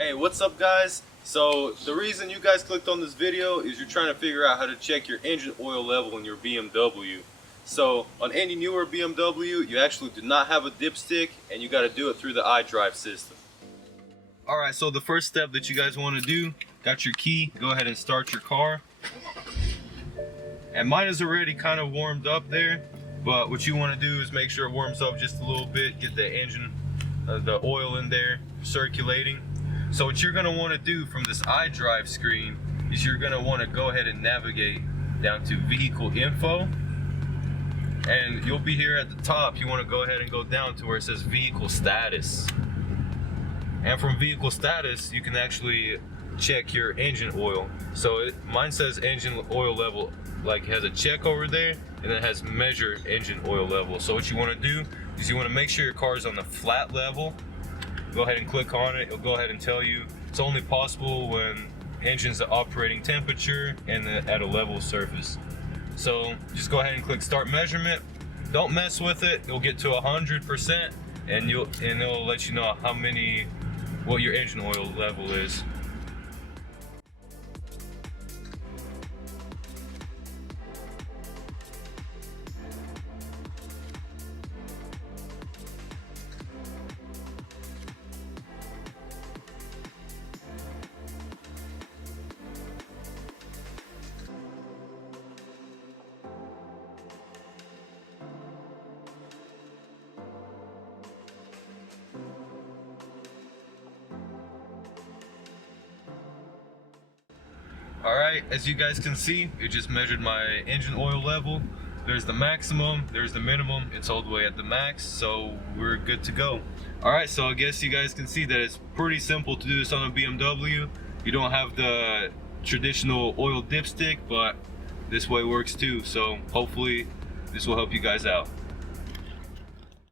Hey, what's up guys? So the reason you guys clicked on this video is you're trying to figure out how to check your engine oil level in your BMW. So on any newer BMW, you actually do not have a dipstick and you got to do it through the iDrive system. Alright, so the first step that you guys want to do, got your key, go ahead and start your car. And mine is already kind of warmed up there, but what you want to do is make sure it warms up just a little bit, get the engine, the oil in there circulating. So what you're going to want to do from this iDrive screen is you're going to want to go ahead and navigate down to vehicle info, and you'll be here at the top. You want to go ahead and go down to where it says vehicle status, and from vehicle status you can actually check your engine oil. So mine says engine oil level, like it has a check over there, and it has measure engine oil level. So what you want to do is you want to make sure your car is on the flat level. Go ahead and click on it. It'll go ahead and tell you it's only possible when engine's at operating temperature and at a level surface. So just go ahead and click start measurement. Don't mess with it. It'll get to 100% and it'll let you know what your engine oil level is. Alright, as you guys can see, it just measured my engine oil level. There's the maximum, there's the minimum, it's all the way at the max, so we're good to go. Alright, so I guess you guys can see that it's pretty simple to do this on a BMW. You don't have the traditional oil dipstick, but this way works too, so hopefully this will help you guys out.